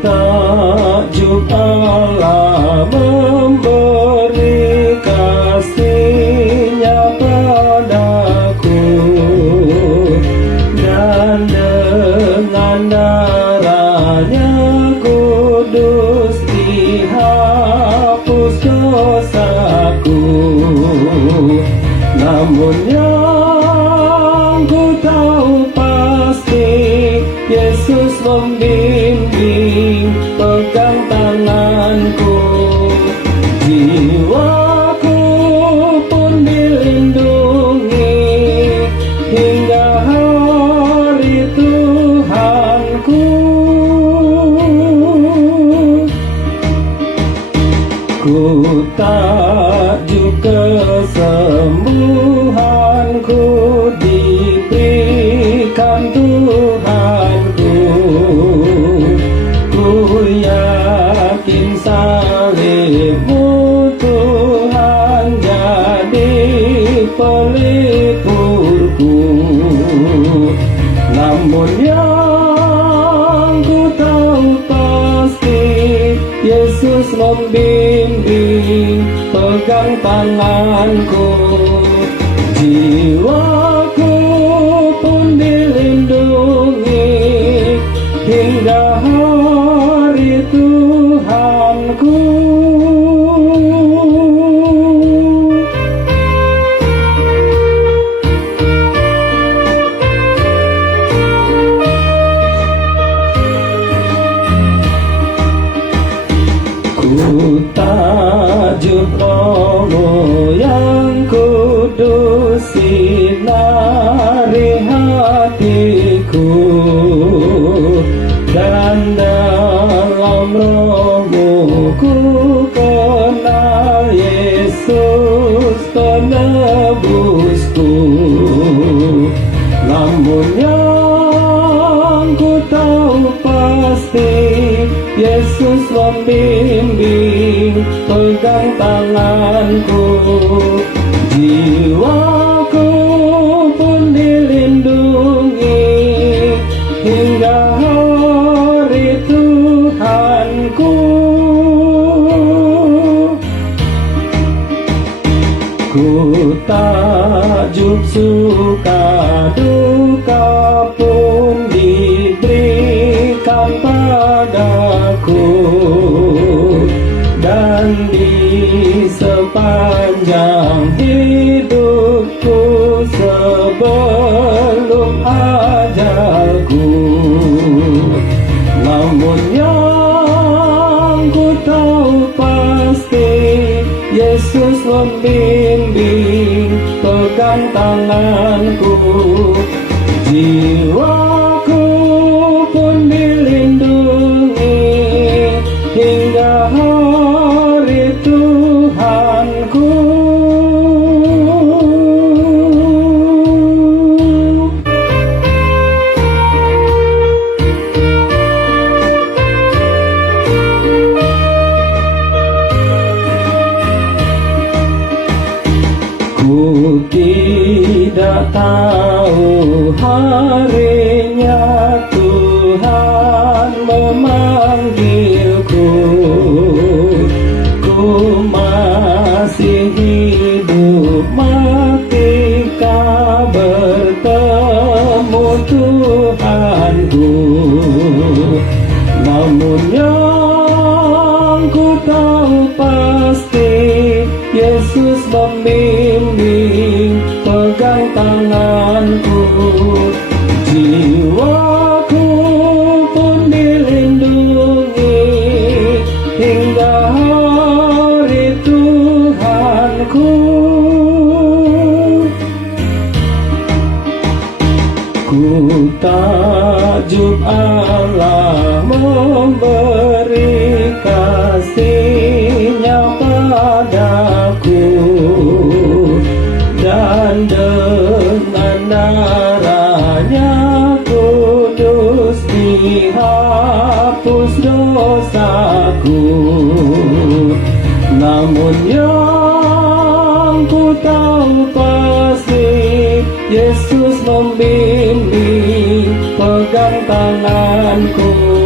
takjub Allah memberi kasih-Nya padaku, dan dengan darah-Nya kudus dihapus dosaku. Namun yang ku tahu pasti, Yesus membimbing, pegang tanganku. Jiwaku pun dilindungi hingga hari Tuhanku. Ku takjub kesembuhanku diberikan Tuhanku. Ku yakin salib-Mu Tuhan jadi pelipurku. Namun yang ku tahu pasti, Yesus membimbing, pegang tanganku. Jiwaku pun dilindungi hingga hari Tuhanku. Ku takjub Roh-Mu yang kudus sinari hatiku, dan dalam Roh-Mu ku kenal Yesus penebusku. Namun yang ku tahu pasti, Yesus membimbing, pegang tanganku. Jiwaku pun dilindungi hingga hari Tuhanku. Ku takjub suka duka pun diberikan padaku, dan di sepanjang hidupku sebelum ajalku. Namun yang ku tahu pasti, Yesus membimbing, pegang tanganku. Jiwaku pun dilindungi hingga hari Tuhanku. Ku tidak tahu harinya Tuhan memanggilku. Ku masih hidup ketika bertemu Tuhanku. Namun yang ku tahu pasti, Yesus membimbing, pegang tanganku. Jiwaku pun dilindungi hingga hari Tuhanku. Ku takjub Allah memberi kasih-Nya padaku, dan dengan darah-Nya kudus dihapus dosaku. Namun yang ku tahu pasti, Yesus membimbing, pegang tanganku.